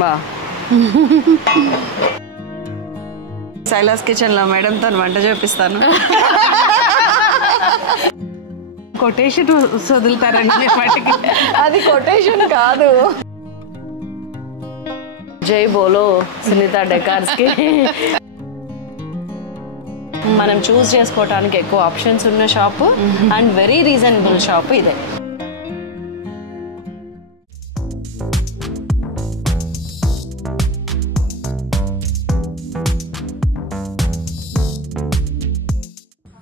బా శైలాస్ కిచెన్ లో మేడం తను వంట చేపిస్తాను. కొటేషన్ వదులుతారండి వాటికి. అది కొటేషన్ కాదు. జై బోలో సునీత డెకార్స్ కి. మనం చూస్ చేసుకోవడానికి ఎక్కువ ఆప్షన్స్ ఉన్న shop and very reasonable shop ఇదే.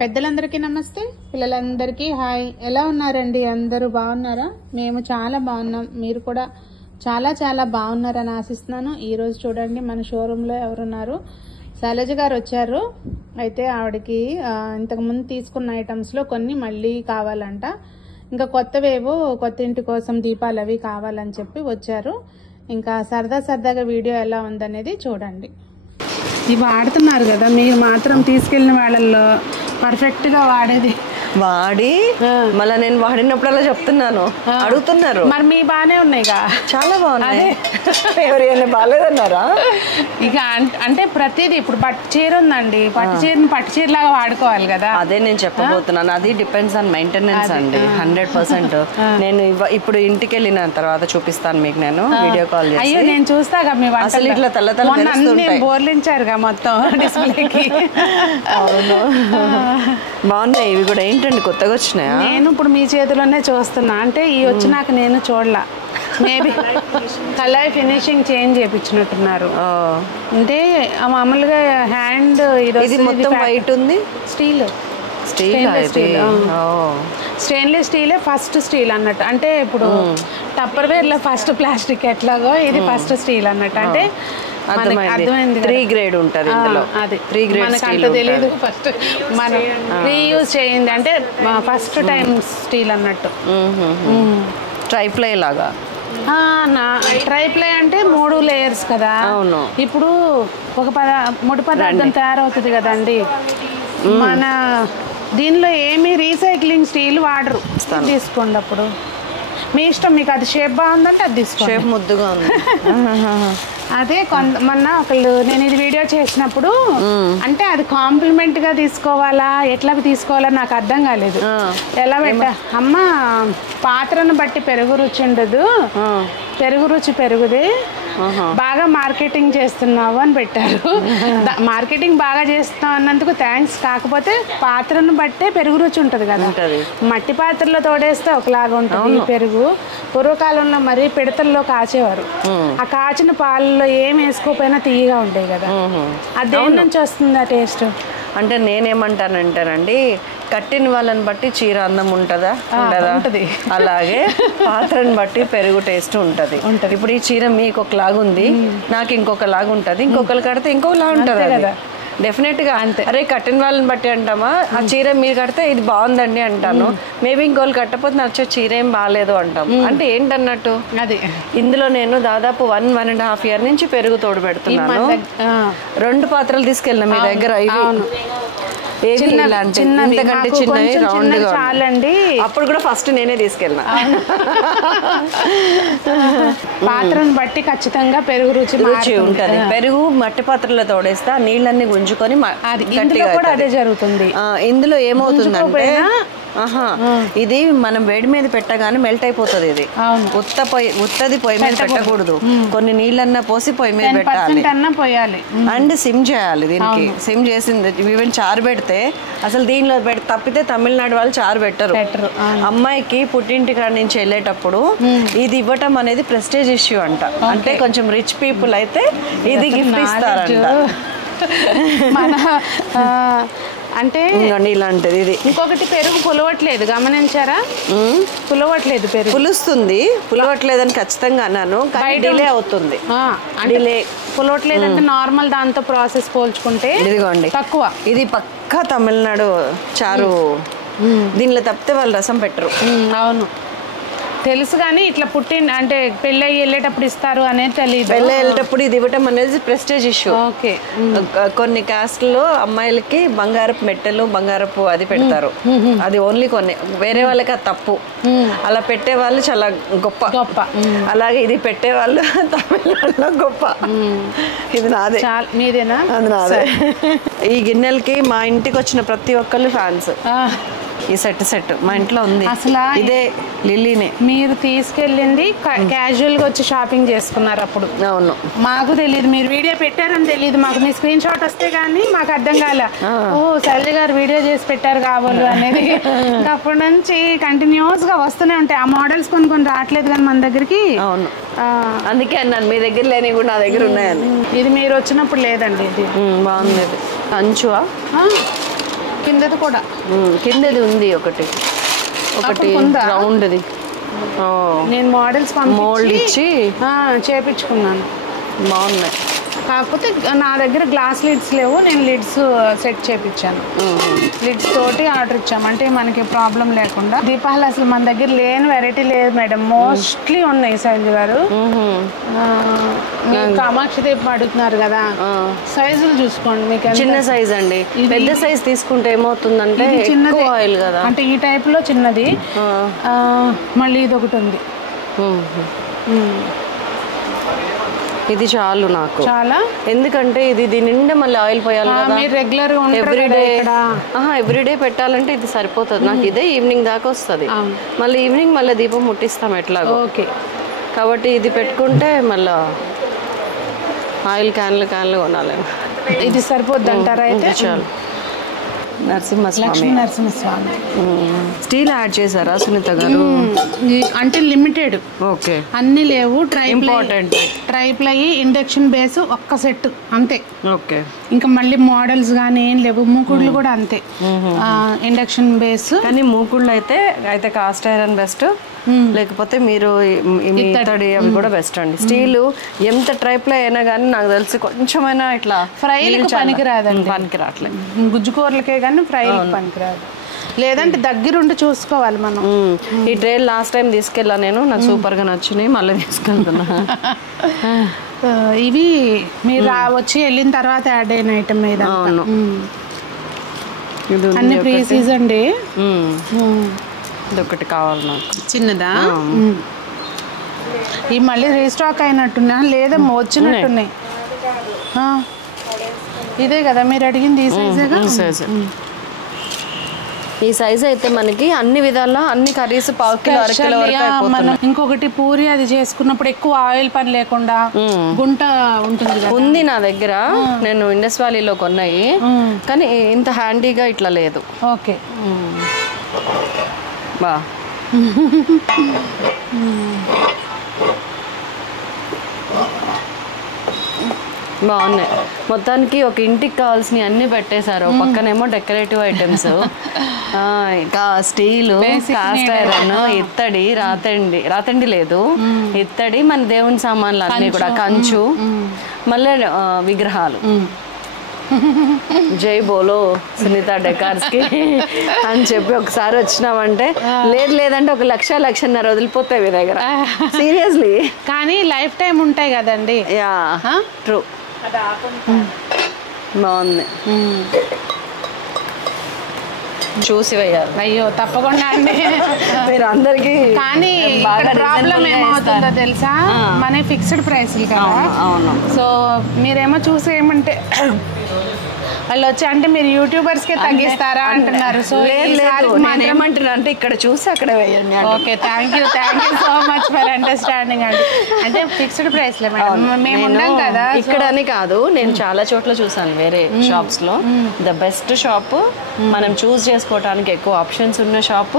పెద్దలందరికీ నమస్తే, పిల్లలందరికీ హాయ్. ఎలా ఉన్నారండి? అందరూ బాగున్నారా? మేము చాలా బాగున్నాం. మీరు కూడా చాలా చాలా బాగున్నారని ఆశిస్తున్నాను. ఈరోజు చూడండి మన షోరూంలో ఎవరున్నారు, శైలజ గారు వచ్చారు. అయితే ఆవిడకి ఇంతకుముందు తీసుకున్న ఐటమ్స్లో కొన్ని మళ్ళీ కావాలంట. ఇంకా కొత్తవేవో కొత్త ఇంటి కోసం దీపాలు అవి కావాలని చెప్పి వచ్చారు. ఇంకా సరదాగా వీడియో ఎలా ఉందనేది చూడండి. ఇవి వాడుతున్నారు కదా, మీరు మాత్రం తీసుకెళ్లిన వాళ్ళల్లో పర్ఫెక్ట్గా వాడేది వాడి మళ్ళీ నేను వాడినప్పుడల్లా చెప్తున్నాను, అడుగుతున్నారు. మరి మీ బాగానే ఉన్నాయిగా, చాలా బాగున్నాయి. ఎవరైనా బాగాలేదన్నారా? ఇక అంటే ప్రతిదీ ఇప్పుడు పట్టు చీర ఉందండి, పట్టు చీరని పట్టు చీరలాగా వాడుకోవాలి కదా. అదే నేను చెప్పబోతున్నాను. అది డిపెండ్స్ ఆన్ మెయింటెనెన్స్ అండి, 100%. నేను ఇప్పుడు ఇంటికి వెళ్ళిన తర్వాత చూపిస్తాను మీకు, నేను వీడియో కాల్ చేసి. అయ్యో నేను చూస్తాగా మీ అసలు ఇట్లా తల్ల బోర్లించారుగా మొత్తం డిస్ప్లేకి. అవును బాగున్నాయి. ఇవి కూడా ఏంటండి కొత్తగా వచ్చినాయా? నేను ఇప్పుడు మీ చేతిలోనే చూస్తున్నా. అంటే ఈ వచ్చినాక నేను చూడలా, మేబీ కలర్ ఫినిషింగ్ చేంజ్ చేయించినట్టున్నారు. అంటే మామూలుగా హ్యాండ్ ఇది మొత్తం వైట్ ఉంది, స్టెయిన్లెస్ స్టీలే ఫస్ట్ స్టీల్ అన్నట్టు. అంటే ఇప్పుడు టప్పర్ వేర్ లో ఫస్ట్ ప్లాస్టిక్ ఎట్లాగో ఇది ఫస్ట్ స్టీల్ అన్నట్టు. అంటే అర్థమైంది. 3 గ్రేడ్ ఉంటుంది ఇందులో. అది 3 గ్రేడ్ అంత తెలియదు. ఫస్ట్ మనం రీయూజ్ చేయింది అంటే ఫస్ట్ టైం స్టీల్ అన్నట్టు. ట్రైప్లై లాగా. ట్రైప్లై అంటే 3 లేయర్స్ కదా. అవును. ఇప్పుడు ఒక ముడి పదార్థం తయారవుతుంది కదండి, మన దీనిలో ఏమి రీసైక్లింగ్ స్టీల్ వాడరు. తీసుకోండి, అప్పుడు మీ ఇష్టం. మీకు అది షేప్ బాగుందంటే అది తీసుకోండి. షేప్ ముద్దుగా ఉంది. అదే మొన్న ఒకళ్ళు నేను ఇది వీడియో చేసినప్పుడు అంటే అది కాంప్లిమెంట్ గా తీసుకోవాలా ఎట్లా తీసుకోవాలా నాకు అర్థం కాలేదు. ఎలా పెట్టా అమ్మ, పాత్రను బట్టి పెరుగు రుచి ఉండదు, పెరుగు రుచి పెరుగుది, బాగా మార్కెటింగ్ చేస్తున్నావు అని పెట్టారు. మార్కెటింగ్ బాగా చేస్తున్నావు అన్నందుకు థ్యాంక్స్. కాకపోతే పాత్రను బట్టే పెరుగు రుచి ఉంటుంది కదా. మట్టి పాత్రలో తోడేస్తే ఒకలాగా ఉంటుంది పెరుగు. పూర్వకాలంలో మరీ పిడతల్లో కాచేవారు. ఆ కాచిన పాలలో ఏం వేసుకోపోయినా తీయగా ఉంటాయి కదా. అది దేని నుంచి వస్తుంది ఆ టేస్ట్? అంటే నేనేమంటానంటానండి, కట్టిన వాళ్ళని బట్టి చీర అందం ఉంటుందా ఉండదా, అలాగే పాత్రని బట్టి పెరుగు టేస్ట్ ఉంటుంది. ఇప్పుడు ఈ చీర మీకు ఒకలాగా ఉంది, నాకు ఇంకొకలాగా ఉంటుంది, ఇంకొకరు కడితే ఇంకొకలా ఉంటుంది కదా. డెఫినెట్ గా అంతే. అరే కట్టిన వాళ్ళని బట్టి అంటామా, ఆ చీర మీరు కడితే ఇది బాగుందండి అంటాను, మేబీ ఇంకోళ్ళు కట్టకపోతే నచ్చే చీర ఏం బాగాలేదు అంటాం. అంటే ఏంటన్నట్టు అది. ఇందులో నేను దాదాపు 1.5 year నుంచి పెరుగు తోడు పెడుతున్నాను. 2 పాత్రలు తీసుకెళ్ళిన మీ దగ్గర. ఇంతకంటే చిన్నవి రౌండ్ చాలండి. అప్పుడు కూడా ఫస్ట్ నేనే తీసుకెళ్ళిన. పాత్రను బట్టి ఖచ్చితంగా పెరుగు రుచి ఉంటుంది. పెరుగు మట్టి పాత్రలో తోడేస్తే ఆ నీళ్ళన్నీ గుంజుకొని అదే జరుగుతుంది. ఇందులో ఏమవుతుందంటే ఇది మనం వేడి మీద పెట్టగానే మెల్ట్ అయిపోతుంది. ఇది ఉత్తది పొయ్యి మీద పెట్టకూడదు, కొన్ని నీళ్ళన్నా పోసి పొయ్యి మీద పెట్టాలి అండ్ సిమ్ చేయాలి. దీనికి సిమ్ చేసింది. ఈవెన్ చారు పెడితే అసలు దీనిలో తప్పితే తమిళనాడు వాళ్ళు చారు పెట్టరు. అమ్మాయికి పుట్టింటి కాడ నుంచి వెళ్ళేటప్పుడు ఇది ఇవ్వటం అనేది ప్రెస్టేజ్ ఇష్యూ అంట. అంటే కొంచెం రిచ్ పీపుల్ అయితే ఇది గిఫ్ట్ ఇస్తారంట. అంటే ఇలాంటిది. ఇది ఇంకొకటి, పెరుగు పులవట్లేదు, గమనించారా? పులవట్లేదు, పెరుగు పులుస్తుంది. పులవట్లేదని ఖచ్చితంగా అన్నాను, కానీ డిలే అవుతుంది. డిలే పులవట్లేదంటే నార్మల్ దాంతో ప్రాసెస్ పోల్చుకుంటే ఇదిగోండి తక్కువ. ఇది పక్కా తమిళనాడు చారు. దీనిలో తప్పితే వాళ్ళు రసం పెట్టరు. అవును, తెలుసు కానీ ఇట్లా అంటే పెళ్ళి వెళ్ళేటప్పుడు ఇస్తారు అనేది తెలియదు. పెళ్ళి వెళ్ళేటప్పుడు ఇది ఇవ్వటం అనేది ప్రెస్టేజ్ ఇష్యూ. ఓకే. కొన్ని కాస్ట్లో అమ్మాయిలకి బంగారపు మెట్టెలు బంగారపు అది పెడతారు, అది ఓన్లీ కొన్ని, వేరే వాళ్ళకి అది తప్పు. అలా పెట్టే వాళ్ళు చాలా గొప్ప గొప్ప. అలాగే ఇది పెట్టే వాళ్ళు తమిళనాడులో గొప్ప. ఇది నాదే. మీదేనా? అది నాదే. ఈ గిన్నెలకి మా ఇంటికి వచ్చిన ప్రతి ఒక్కళ్ళు ఫ్యాన్స్. ఈ సెట్ మా ఇంట్లో ఉంది. అసలు ఇదే లిల్లీనే. మీరు తీసుకెళ్ళింది క్యాజువల్ గా వచ్చి షాపింగ్ చేసుకున్నారు అప్పుడు? అవును. మాకు తెలియదు, మీరు వీడియో పెట్టారని తెలియదు మాకు. మీ స్క్రీన్ షాట్ వస్తే కానీ మాకు అర్థం కాలే. ఓ శైలజ గారు వీడియో చేసి పెట్టారు కాబోలు అనేది. అప్పటి నుంచి కంటిన్యూస్ గా వస్తూనే ఉంటాయి ఆ మోడల్స్. కొన్ని రావట్లేదు కానీ మన దగ్గరికి. అవును, అందుకే అన్నాను మీ దగ్గర లేని కూడా నా దగ్గర ఉన్నాయని. ఇది మీరు వచ్చినప్పుడు లేదండి. ఇది బాగుంది. కంచువా? కిందది కూడా, కిందది ఉంది ఒకటి రౌండ్ది. నేను మోడల్స్ మోల్డ్ ఇచ్చి చేపించుకున్నాను, బాగున్నాయి. కాకపోతే నా దగ్గర గ్లాస్ లిడ్స్ లేవు, నేను లిడ్స్ సెట్ చేపించాను. లిడ్స్ తోటి ఆర్డర్ ఇచ్చాము, అంటే మనకి ప్రాబ్లం లేకుండా. దీపాలు అసలు మన దగ్గర లేని వెరైటీ లేదు మేడం, మోస్ట్లీ ఉన్నాయి. శైలజ గారు కామాక్షి దీపం అడుగుతున్నారు కదా, సైజులు చూసుకోండి. మీకు చిన్న సైజ్ అండి, పెద్ద సైజ్ తీసుకుంటే ఏమవుతుందంటే చిన్నది ఆయిల్ కదా, అంటే ఈ టైప్ లో చిన్నది. మళ్ళీ ఇది ఒకటి ఉంది. ఇది చాలు నాకు, చాలా. ఎందుకంటే ఇది దీని నిండా మళ్ళీ ఆయిల్ పోయాలి కదా, రెగ్యులర్ ఎవ్రీడే పెట్టాలంటే ఇది సరిపోతుంది నాకు. ఇదే ఈవినింగ్ దాకా వస్తుంది, మళ్ళీ ఈవినింగ్ మళ్ళీ దీపం ముట్టిస్తాం ఎట్లాగో. ఓకే, కాబట్టి ఇది పెట్టుకుంటే మళ్ళీ ఆయిల్ క్యాన్లు కొనాలి. ఇది సరిపోద్ది అంటారా? అయితే చాలు. నరసింహస్వామి స్టీల్ యాడ్ చేశారా సునీత గారు? అంటే లిమిటెడ్, ఓకే, అన్ని లేవు. ఇంపార్టెంట్ ట్రైప్లై ఇండక్షన్ బేస్ ఒక్క సెట్ అంతే. ఓకే, ఇంకా మళ్ళీ మోడల్స్ కానీ ఏం లేవు. మూకుడులు కూడా అంతే, ఇండక్షన్ బేస్. కానీ మూకుళ్ళు అయితే కాస్ట్ ఐరన్ బెస్ట్, లేకపోతే మీరు ఇత్తడి అవి కూడా బెస్ట్ అండి. స్టీల్ ఎంత ట్రైప్ లో అయినా కానీ నాకు తెలిసి కొంచెమైనా ఇట్లా ఫ్రై పనికిరాదండి, పనికిరాట్లేదు. గుజ్జుకూరలకే కానీ ఫ్రై పనికిరాదు. లేదంటే దగ్గరుండి చూసుకోవాలి మనం. ఈ ట్రే లాస్ట్ టైం తీసుకెళ్ళా నేను, నాకు సూపర్ గా నచ్చినాయి, మళ్ళీ తీసుకెళ్తున్నా. ఇవి మీరు వచ్చి వెళ్ళిన తర్వాత యాడ్ అయిన ఐటమ్ మీద. అవును, అన్ని ప్రీసీజ్ అండి. ఇదొకటి కావాలి నాకు, చిన్నదా. ఈ మళ్ళీ రీస్టాక్ అయినట్టున్నా? లేదమ్మా, వచ్చినట్టున్నాయి. ఇదే కదా మీరు అడిగింది, ఈ సైజేగా? ఈ సైజ్ అయితే మనకి అన్ని విధాలా అన్ని కర్రీస్ పావు కిలో అర కిలో వరకు. మనం ఇంకొకటి పూరి అది చేసుకున్నప్పుడు ఎక్కువ ఆయిల్ పని లేకుండా గుంట ఉంటుంది. ఉంది నా దగ్గర, నేను ఇండస్ వ్యాలీలో కొన్నాయి, కానీ ఇంత హ్యాండీగా ఇట్లా లేదు. ఓకే, బా బాగున్నాయి. మొత్తానికి ఒక ఇంటికి కావాల్సినవి అన్ని పెట్టేశారు. పక్కనేమో డెకరేటివ్ ఐటమ్స్, ఇంకా స్టీలు, కాస్ట్ ఐరన్, ఇత్తడి, రాతండి లేదు, ఇత్తడి, మన దేవుని సామాన్లు అన్నీ కూడా, కంచు, మళ్ళీ విగ్రహాలు. జై బోలో సునీత డెకార్స్ కి అని చెప్పి ఒకసారి వచ్చినామంటే, లేదంటే 1,00,000-1,50,000 వదిలిపోతాయి మీ దగ్గర, సీరియస్లీ. కానీ లైఫ్ టైం ఉంటాయి కదండి. Yeah, true. బాగుంది, చూసి వేయాలి. అయ్యో తప్పకుండా అండి, మీరు అందరికి. కానీ ప్రాబ్లం ఏమవుతుందో తెలుసా, మన ఫిక్స్డ్ ప్రైస్లు కదా. అవును. సో మీరేమో చూసి ఏమంటే వాళ్ళు వచ్చి అంటే మీరు యూట్యూబర్స్ కే తగ్గిస్తారా అంటున్నారు. సో ఏమంటున్నా అంటే ఇక్కడ చూసి అక్కడ వేయండి. Okay, thank you so much for understanding అండి. అంటే ఫిక్స్డ్ ప్రైస్ లే మేడం, మేము ఉన్నాం కదా ఇక్కడ అని కాదు, నేను చాలా చోట్ల చూసాను వేరే షాప్స్ లో. ద బెస్ట్ షాప్, మనం చూస్ చేసుకోవడానికి ఎక్కువ ఆప్షన్స్ ఉన్న shop,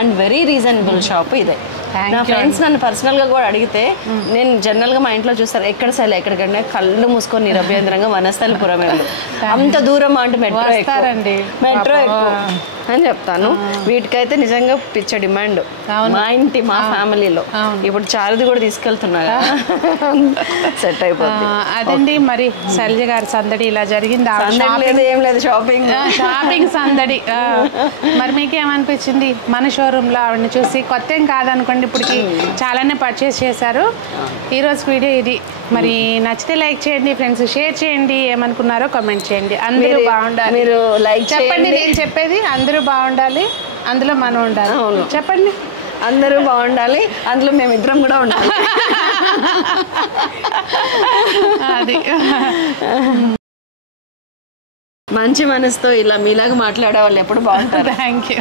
and very reasonable shop ఇదే. నా ఫ్రెండ్స్ నన్ను పర్సనల్ గా కూడా అడిగితే, నేను జనరల్ గా మా ఇంట్లో చూస్తారు ఎక్కడ సైల్ ఎక్కడికంటే కళ్ళు మూసుకొని నిరభ్యంతరంగా వనస్థలిపురం వెళ్ళు, అంత దూరం అంటే మెట్రో ఎక్కువ అని చెప్తాను. వీటికైతే నిజంగా పిచ్చ డిమాండ్ మా ఫ్యామిలీలో. ఇప్పుడు చారుది కూడా తీసుకెళ్తున్నా, సెట్ అయిపోతుంది. అదండి మరి శైలజ గారి సందడి ఇలా జరిగింది. ఏం లేదు, షాపింగ్ సందడి. మరి మీకేమనిపించింది మన షోరూమ్ లో ఆవిడని చూసి? కొత్త ఏం కాదనుకోండి, అండ్ ఇప్పటికి చాలానే పర్చేస్ చేశారు. ఈరోజు వీడియో ఇది. మరి నచ్చితే లైక్ చేయండి ఫ్రెండ్స్, షేర్ చేయండి, ఏమనుకున్నారో కామెంట్ చేయండి. అందరూ బాగుండాలి. మీరు లైక్ చెప్పండి, నేను చెప్పేది అందరూ బాగుండాలి, అందులో మనం ఉండాలి. చెప్పండి, అందరూ బాగుండాలి, అందులో మేమిద్దరం కూడా ఉండాలి. అది మంచి మనసుతో ఇలా మీలాగా మాట్లాడే వాళ్ళు ఎప్పుడు బాగుంటారు. Thank you.